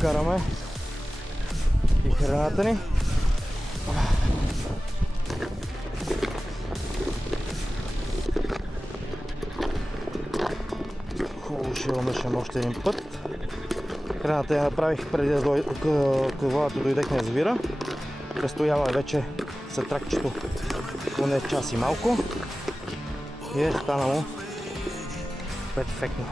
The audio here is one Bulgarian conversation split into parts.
Караме и храната ни. Хубаво ще умешам още един път. Храната я направих преди да когато дойдех на язовира. Престоява вече за тракчето поне час и малко и е станало перфектно.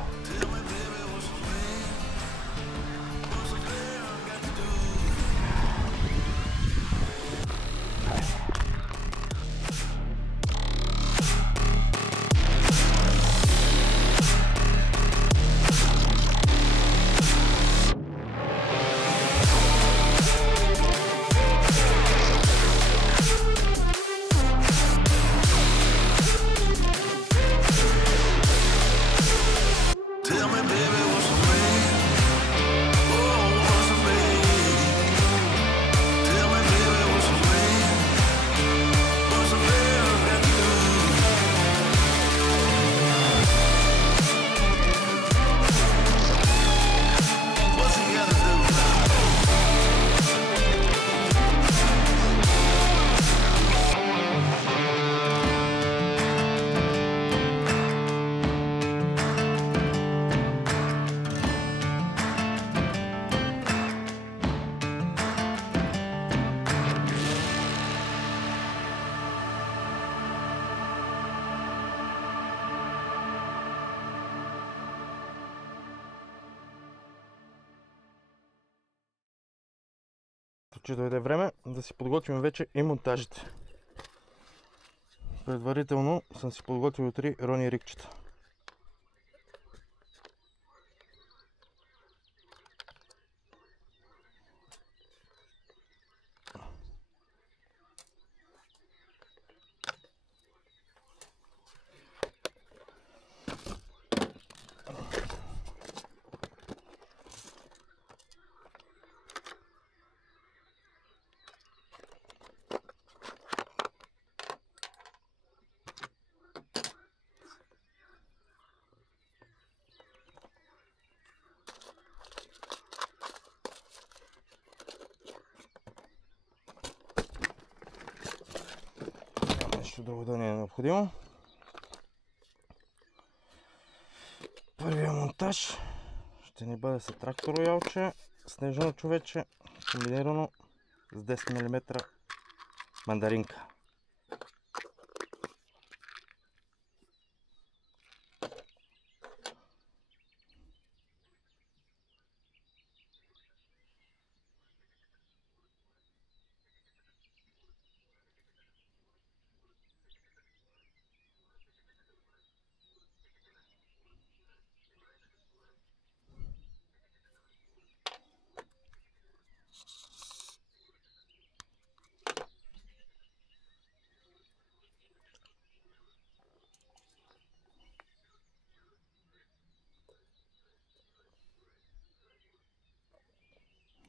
Че дойде време да си подготвим вече и монтажите. Предварително съм си подготвил 3 рони рикчета. Нещо друго да не е необходимо. Първият монтаж ще ни бъде с трактороялче, снежно човече, комбинирано с 10 мм мандаринка.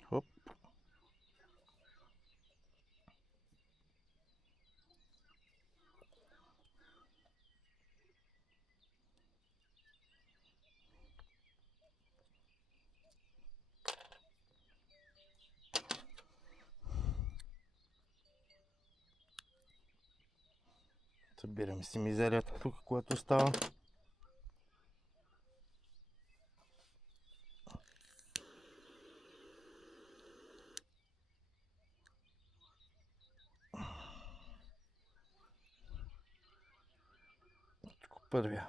Хоп. Събираме си мизерията тук, което става. Първия.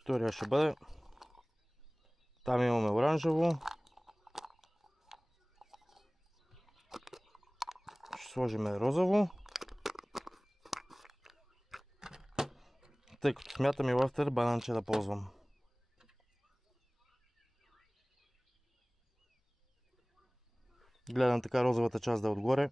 Втория ще бъде. Там имаме оранжево. Ще сложим розово. Тъй като смятам и лъфтер бананче да ползвам. Гледам така розовата част да е отгоре.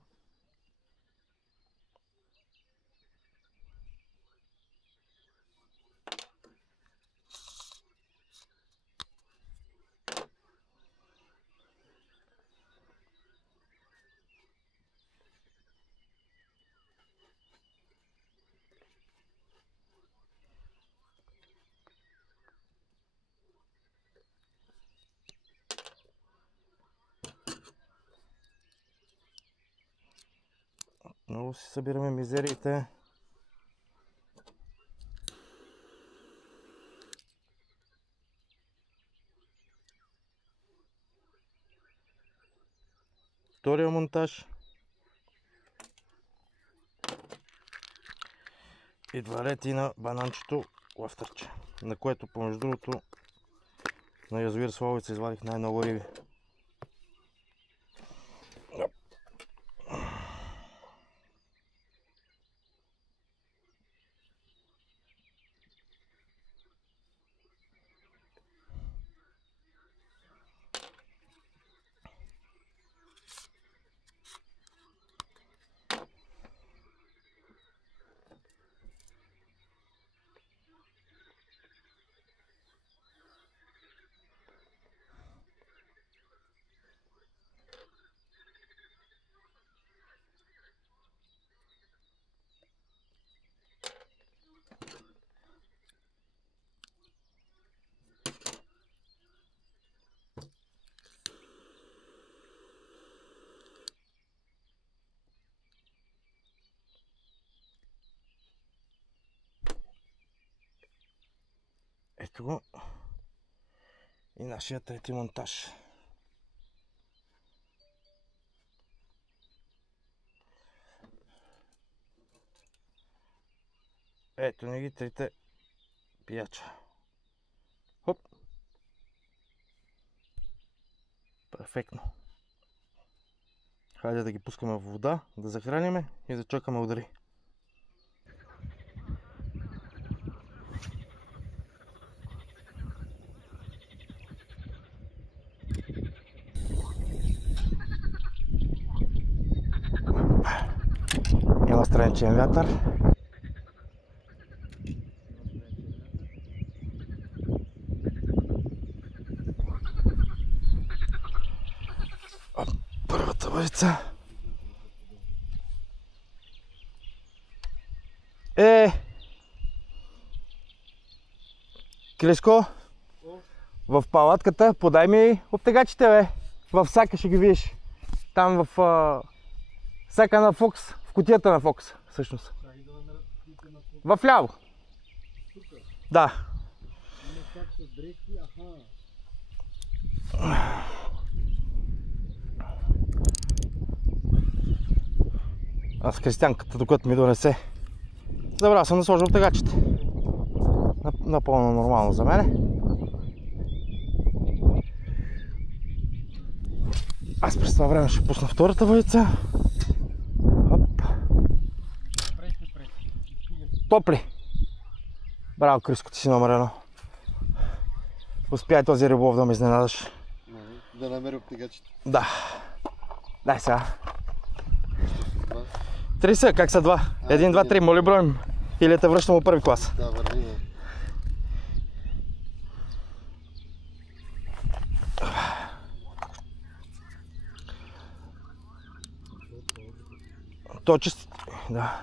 Много си събираме мизериите. Втория монтаж. И два лети на бананчето лафтърче, на което помежду другото на язовир Славовица извадих най-много риби. Ето го и нашия трети монтаж. Ето ни ги трите пияча. Хоп! Перфектно. Хайде да ги пускаме в вода, да захраниме и да чакаме удари. Има страничен вятър. Първата въжица. Криско, в палатката подай ми обтегачите, бе. В сака ще ги видиш. Там в сака на Фокс, в кутията на Фокс, всъщност. В ляво. Да. Аз Кристиянката, докато ми донесе. Забрал съм да сложа обтегачите. Напълно нормално за мене. Аз през това време ще пусна втората въжица. Оп. Топли. Браво, Криско, ти си номер едно. Успяй този риболов да ме изненадаш. Да намеря обтегачите. Да. Дай сега. Три са, как са два? Един, два, три, моли броим. Или те връщам от първи клас? Да, върви. То е чист. Да.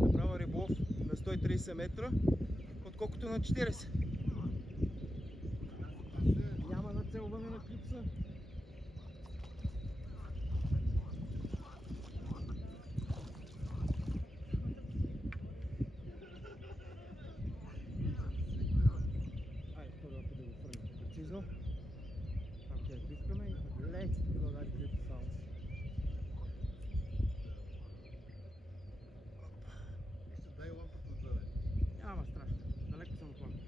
Направя риболов на 130 метра, отколкото на 40. Няма нацелване на клипса. Айде, това да го фърнем прецизно. Там ще я пискаме и леко да удари клипса само. Няма страшно, далеко съм от лампата.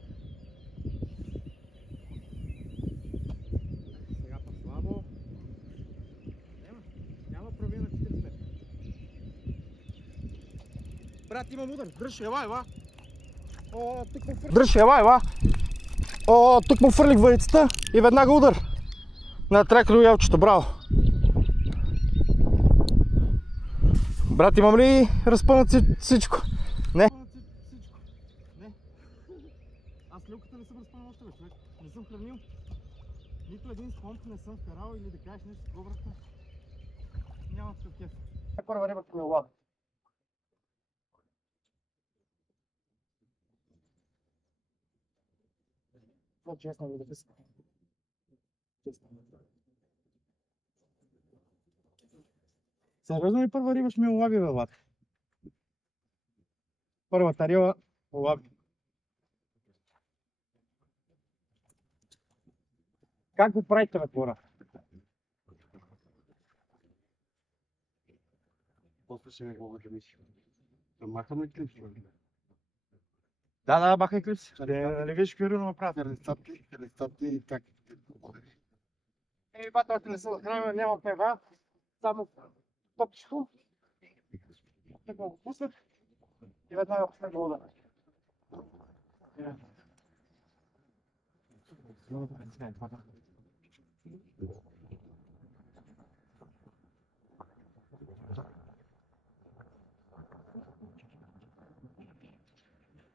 Сега по-слабо. Няма правия на 40 метра. Брат, имам удар, дръж, ела, ела. О, тук му фърлих. Дръж, ела, ела. О, тук му фърлих въжицата и веднага удар. На тракер ялчето, браво! Брат, имам ли разпънат всичко? Не. Не. Аз люката не съм разпънал още бе, човек. Не съм хранил. Нито един спомп не съм вкарал или да кажеш нещо с гобрата. Няма такъв кеф. Първа рибата ми улада. Честно ви да писа. Сериозно ли първа риба ще ми улави, бе, Влад? Първата риба улави. Как го правите, бе, хора? После ще ми го мисли. Махаме клипси. Да, махай клипси. Не виж какви риба направят. Листата и так. Бата, още не са храним, няма пева. Само топчето. Ще го пуснат и веднага ще го ударя.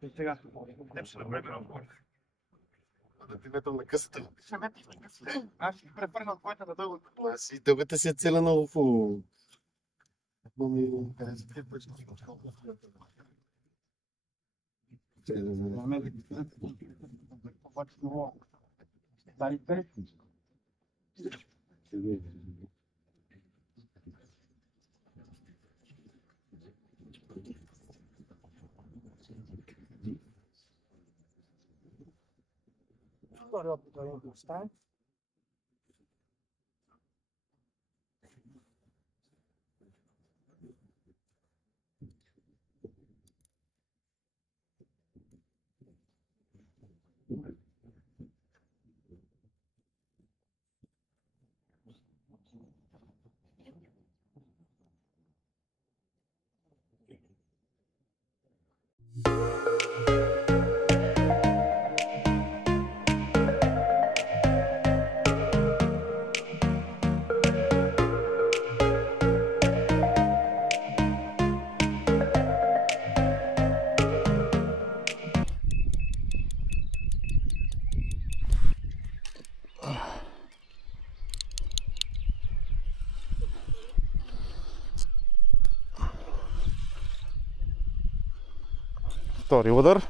И сега, теб ще направим разговор. Да ти метам на късата. Ще метиш на късата. Аз ще препърна твоята на дълго. Аз и дългата си е цела много хубаво. Втори удар.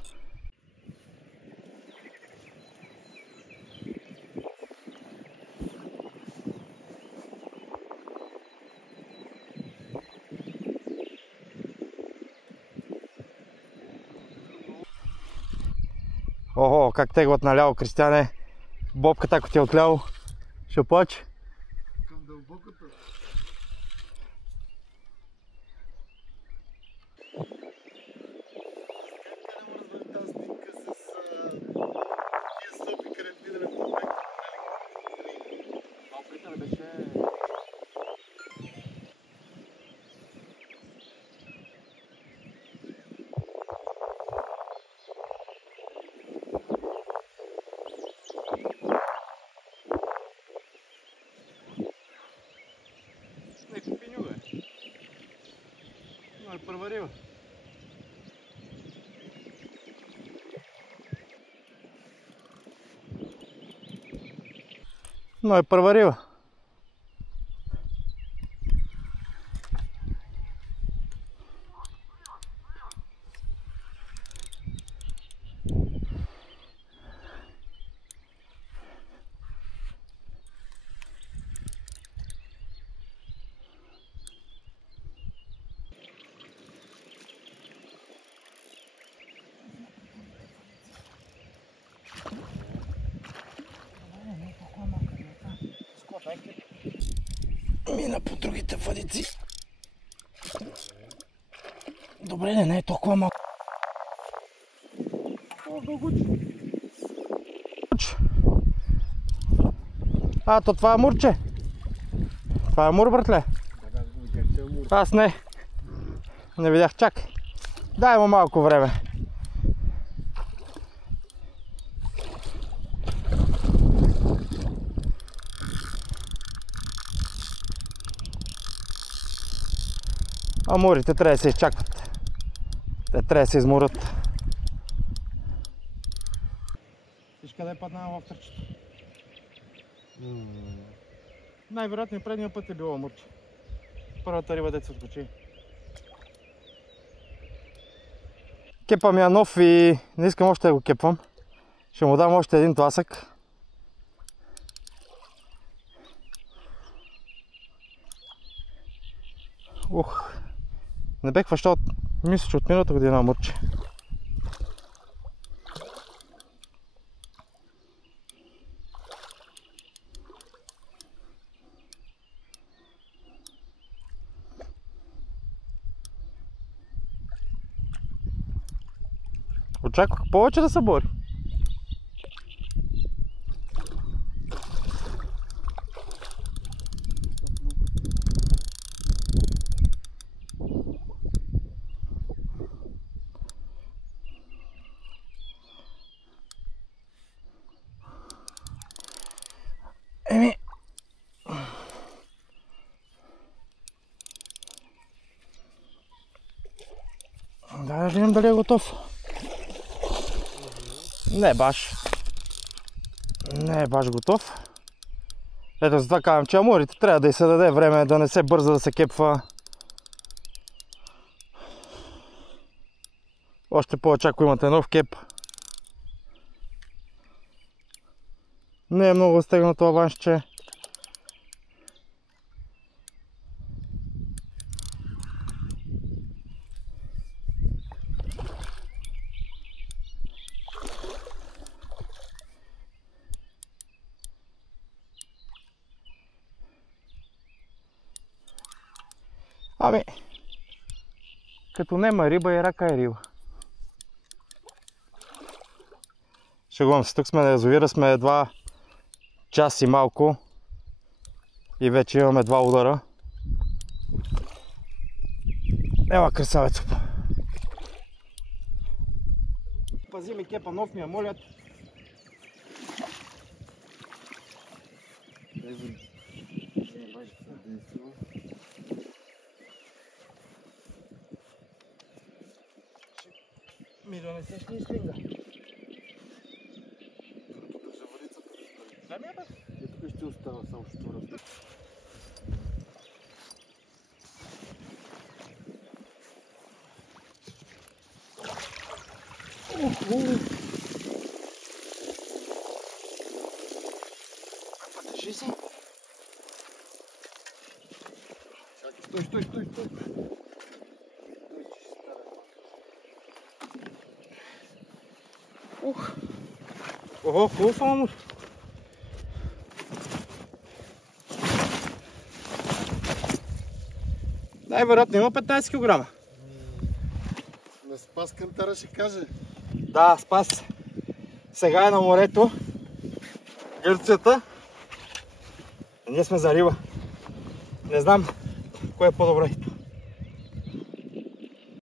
Охо, как теглят наляво, Кристияне. Бобката, ако ти е отляво, ще плаче. Към дълбокото. Първа риба. Но е първа риба. Мина по другите въдици. Добре, не е толкова малко. А, то това е мурче. Това е мур, братле. Аз не. Не видях, чак. Дай му малко време. Амурите трябва да се изчакват. Те трябва да се изморят. Виж къде е паднала ловтърчето. Най-вероятно и предния път е било амурче. Първата риба дето се откачи. Кепа ми е нов и не искам още да го кепвам. Ще му дам още един тласък. Не бе хващал, мисля, че от миналата година амурче. Очаквах повече да се бори. Еми... Да видим дали е готов. Не е баш. Не е баш готов. Ето за това казвам, че амурите трябва да й се даде време, да не се бърза да се кепва. Още повече ако имате нов кеп. Не е много стегнато авансче. Ами, като нема риба и рака е риба. Шегувам се, тук сме на язовира, сме едва час и малко и вече имаме 2 удара. Ела, красавец. Пази ми кепа, нов ми я молят. Ми донесеш ни слинга. Да ми е бе? Тук ще остава само втора. Подържи се. Стой. Ого, хубав амур. Най-вероятно има 15 кг. На Спас Кантара ще каже. Да, Спас. Сега е на морето. Гърцията. Ние сме за риба. Не знам кое е по-добре.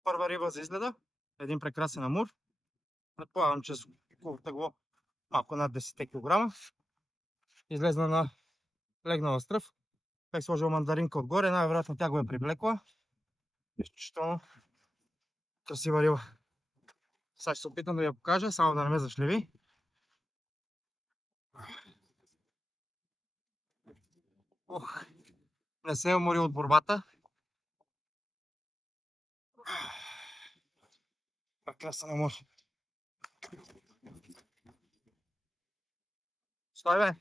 Първа риба за изгледа. Един прекрасен амур. Предполагам, че с тегло малко над 10 кг. Излезна на легнала стръв. Бях сложил мандаринка отгоре. Най-вероятно тя го е привлекла. Изключително красива риба. Сега ще се опитам да я покажа, само да не ме зашлеви. Не се е уморил от борбата. Прекрасен амур. Стой бе!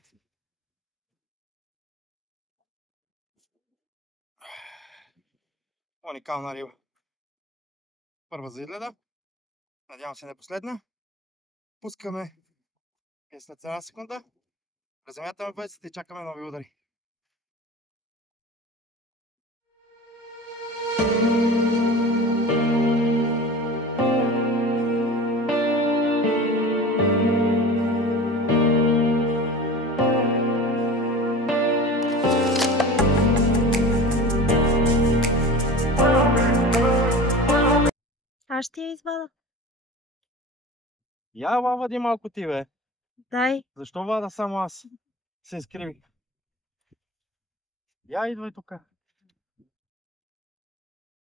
Уникална риба. Първа за изгледа. Надявам се не последна. Пускаме и след една секунда. Приземятаме бойците и чакаме нови удари. Аз ще я извада. Я вади малко ти, бе. Дай. Защо вада само аз? Се изкривих. Я идвай тук.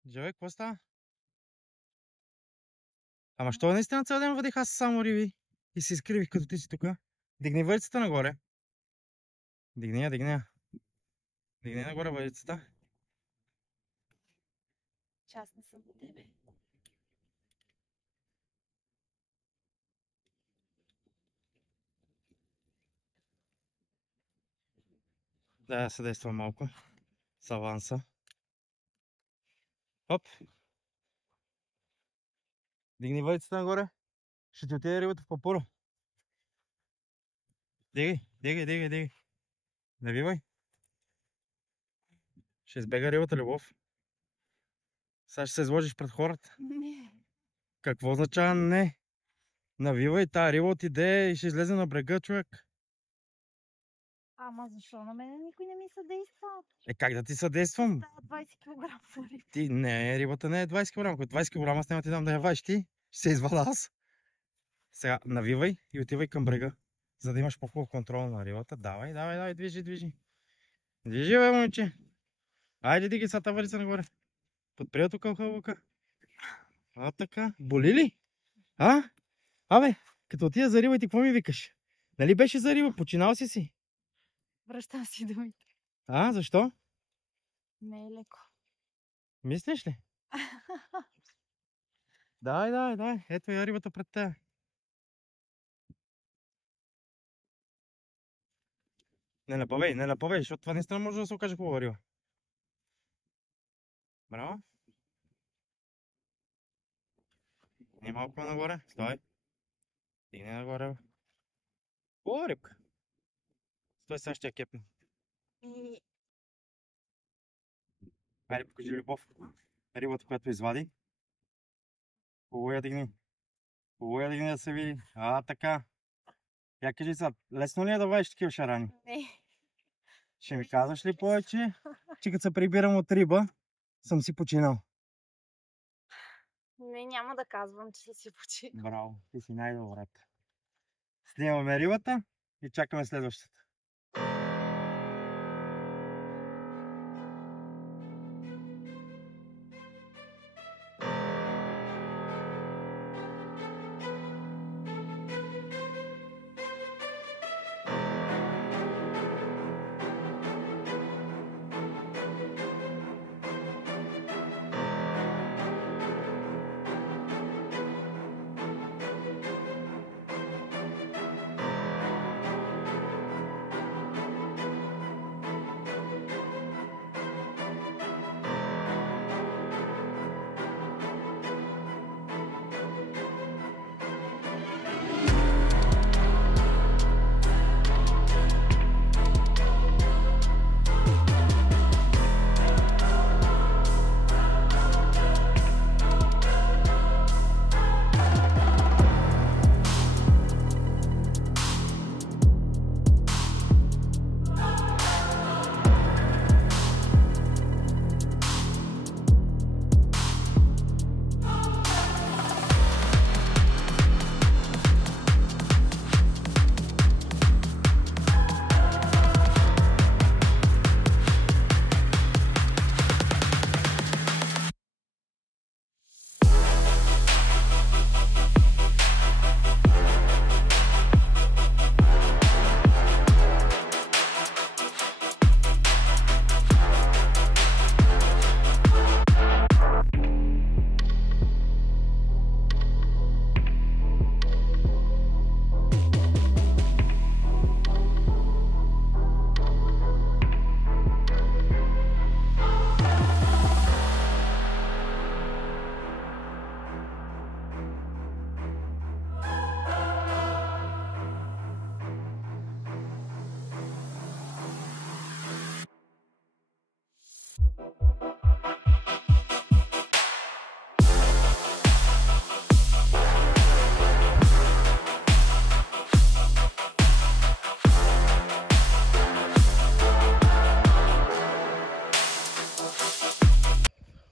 Джове, какво става? Ама що наистина цял ден водих аз само риби и се изкривих като ти си тука? Дигни въдицата нагоре. Дигни я, дигни я. Дигни нагоре въдицата. Че аз не съм до тебе. Да, я съдействам малко. С аванса. Хоп. Дигни въдицата нагоре. Ще ти отиде рибата в папура. Дигай, дигай, дигай, дигай. Навивай. Ще избега рибата, Любов. Сега ще се изложиш пред хората. Не. Какво означава не? Навивай, тая риба отиде и ще излезе на брега, човек. Ама защо на мен никой не ми съдейства? Как да ти съдействам? Да, 20 кг риба. Ти, не, рибата не е 20 кг. Ако е 20 кг, аз няма ти дам да я вадиш ти. Ще се извада аз. Сега навивай и отивай към брега, за да имаш по-хубав контрол на рибата. Давай, давай, давай, движи, движи. Движи, бе, момиче. Айде, диги са таварица нагоре. Подприя тук хълбока. А, така. Боли ли? А? Абе, като отида за риба, ти какво ми викаш? Нали беше за риба? Починал си? Връщам си думите. А, защо? Не е леко. Мислиш ли? Дай, дай, дай. Ето я рибата пред теб. Не напъвай, защото това наистина може да се окаже хубава риба. Браво. Не малко нагоре. Стой. Стигни нагоре. О, рибка. Стой, сега ще я кепна. Айде, покажи Любов. Рибата, която извади. Хубаво я дигни. Хубаво я дигни да се види. А, така. Я кажи сега, лесно ли е да вадиш такива шарани? Не. Ще ми казваш ли повече, че като се прибирам от риба, съм си починал? Не, няма да казвам, че си починал. Браво, ти си най-добрата. Снимаме рибата и чакаме следващата.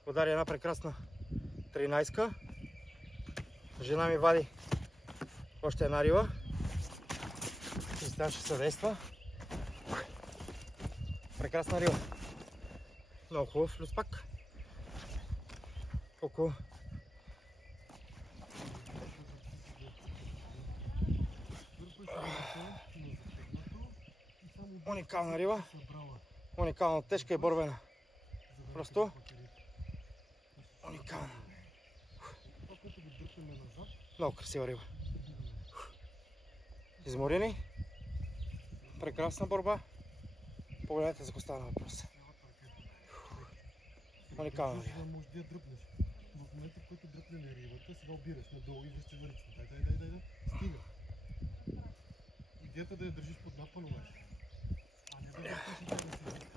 Удари една прекрасна 13-ка. Жена ми вади още една риба. Кристиан ще съдейства. Прекрасна риба. Много хубав люспак. Колко? Уникална риба. Уникално тежка и борбена. Просто уникална. Много красива риба. Изморени. Прекрасна борба. Погледнете за какво става въпрос. Уникална риба. Може да я дръпнеш. В момента, в който дръпне на рибата, сега обираш надолу и връщаш върцата. Дай. Стига. Идеята да я държиш под напън обаче. А не да въртиш и да не се върти.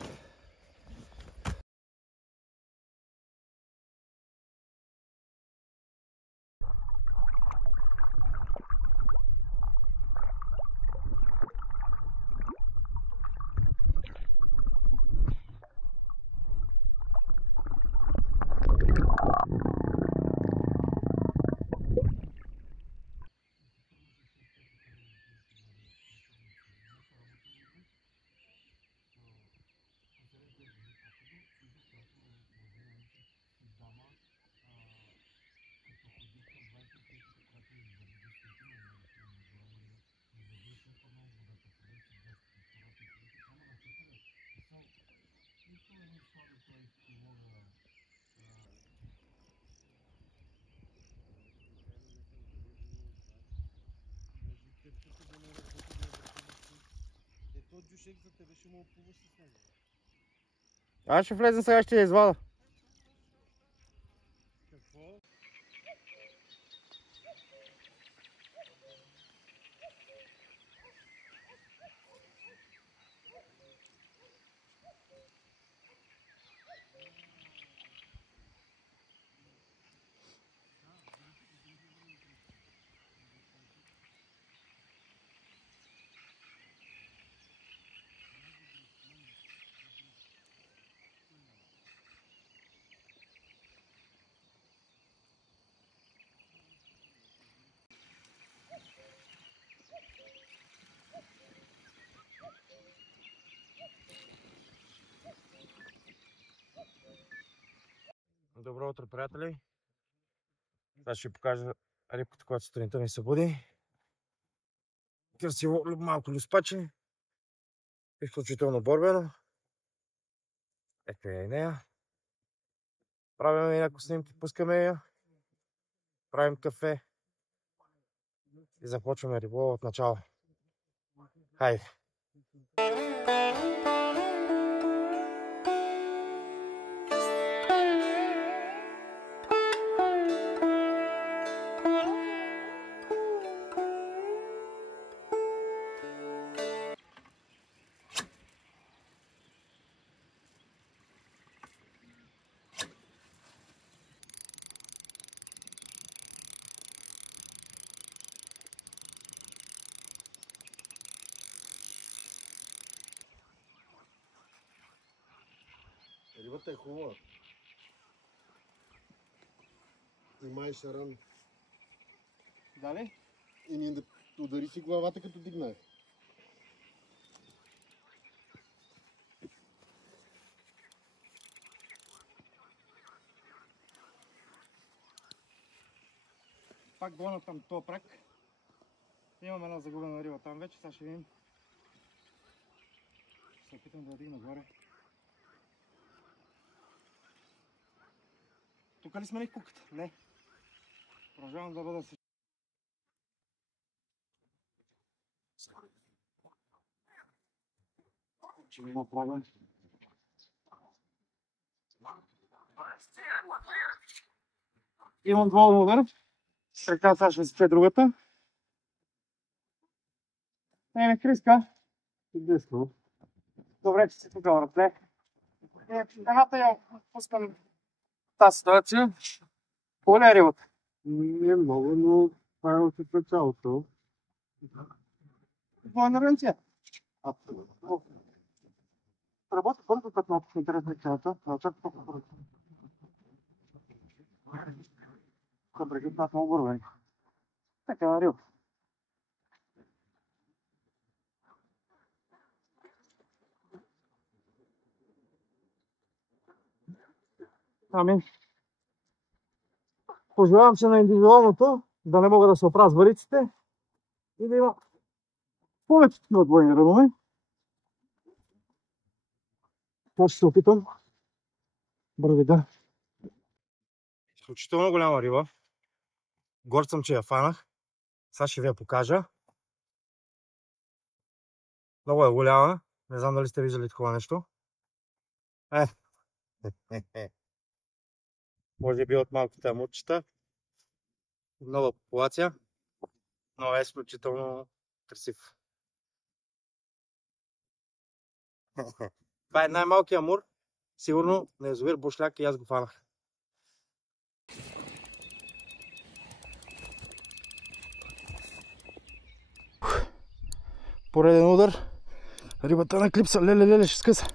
Дюшек за тебе ще му оплуваш с него. Аз ще влезем сега, ще я извада. Какво? Добро утро, приятели! Сега ще ви покажа рибката, която сутринта ми се буди. Красиво, малко люспаче. Изключително борбено. Ето я и нея. Правим и някои снимки, пускаме я. Правим кафе. И започваме риболова от начало. Хайде! Рибата е хубава. Внимай, Шаран. Дали? И ни да удари си главата, като дигнах. Пак гона там този прак. Имам една загубена риба там вече, сега ще видим. Ще се опитам да я дигна горе. Тук ли смених куката? Не. Продължавам да бъда с... Ще ми направя. Имам двоен удар. Така, сега ще сече другата. Не, Криска. Десно. Добре, че си тук въртле. Едната я пускам в тази ситуация. По-ли е рибата? Не е много, но това е от началото. Това е интервенция. Абсолютно. Работи бързо, като много интересна цялата. Чакай толкова бързо. Брегът нас много бързо. Така, риба. Ами, Пожелавам се на индивидуалното, да не могат да се оправят вариците и да има повече такива двойни редове. Това ще се опитам. Бървида. Изключително голяма риба. Горд съм, че я фанах. Сега ще ви я покажа. Много е голяма. Не знам дали сте виждали такова нещо. Може би от малките амурчета. Нова популация. Но е изключително красив. Това е най-малкият амур. Сигурно на язовир Бушляк и аз го фанах. Пореден удар. Рибата на клипса. Леле, ще скъса.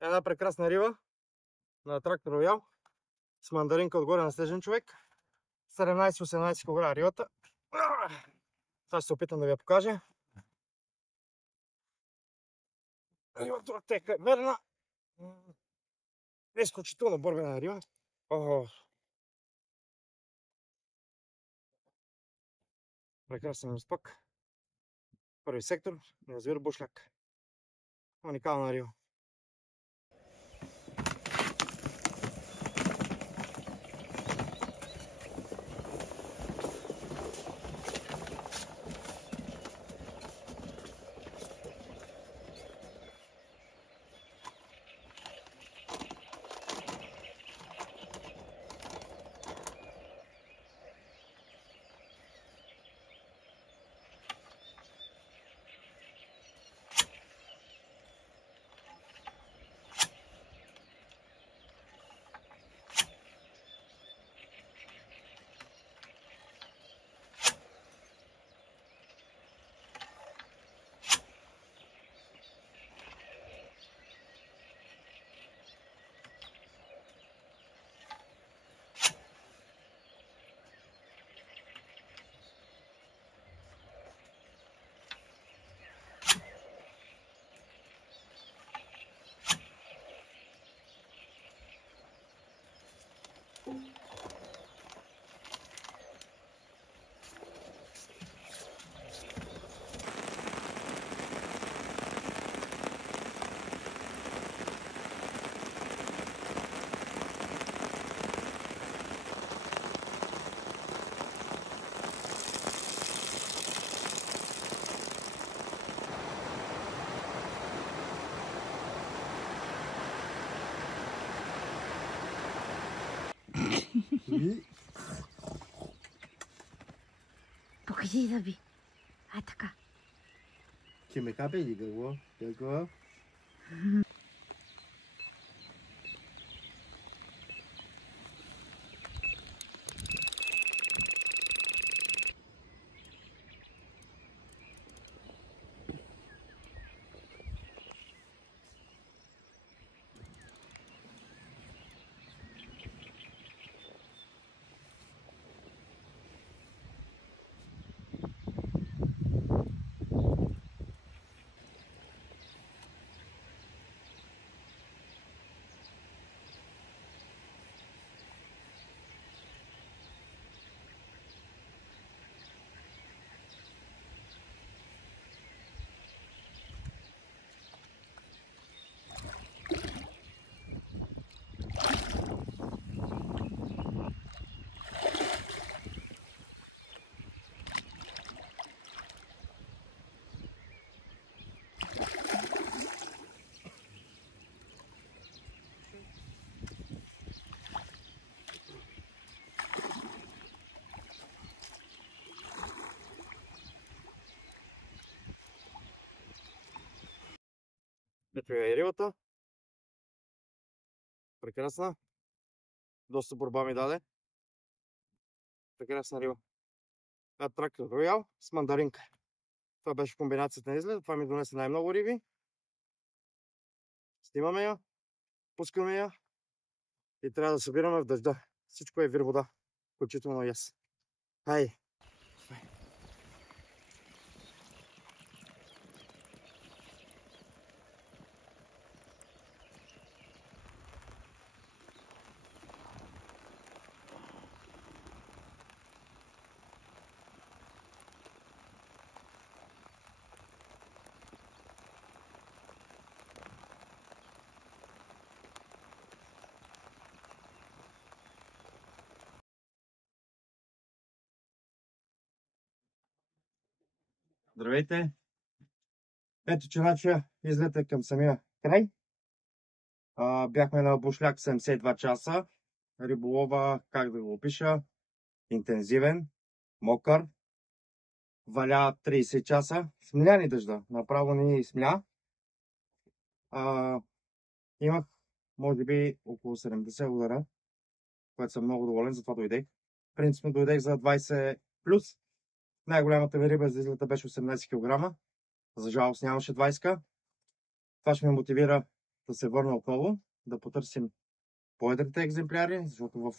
Една прекрасна риба на трактор Роял с мандаринка отгоре на снежен човек. 17-18 кг рибата. Сега ще се опитам да ви я покажа. Рибата тека е верна. Изключително бърбена риба. Прекрасен разпък. Първи сектор на язовир Бушляк. Уникална риба. Покажи зъби. Така. Че ме капе или какво? Какво? Ето я и рибата. Прекрасна. Доста борба ми даде. Прекрасна риба. Трактор роял с мандаринка. Това беше комбинацията на изгледа. Това ми донесе най-много риби. Снимаме я, пускаме я и трябва да събираме в дъжда. Всичко е вир вода, включително и аз. Хай! Здравейте! Ето, че начия излета към самия край. Бяхме на бушляк 72 часа. Риболова, как да го опиша, интензивен, мокър. Валя 30 часа. Смля ни дъжда. Направо ни смля. Имах, може би, около 70 удара, което съм много доволен, затова дойдех. Принципно дойдех за 20 плюс. Най-голямата ми риба за излета беше 18 кг. За жалост нямаше 20. Това ще ме мотивира да се върна отново, да потърсим по-едрите екземпляри, защото в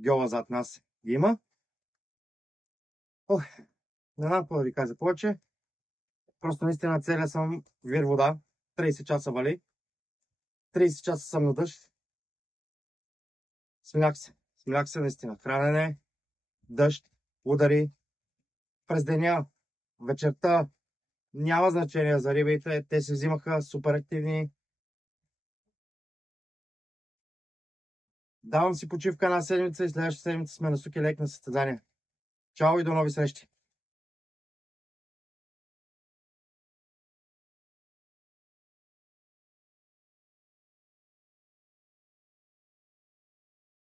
гьола зад нас ги има. Не знам какво да ви кажа повече. Просто наистина целия съм вир вода. 30 часа вали. 30 часа съм на дъжд. Смилях се. Смилях се наистина. Хранене, дъжд, удари. През деня, вечерта, няма значение за рибите. Те се взимаха супер активни. Давам си почивка една седмица и следващата седмица сме на Суки Лейк на състезание. Чао и до нови срещи!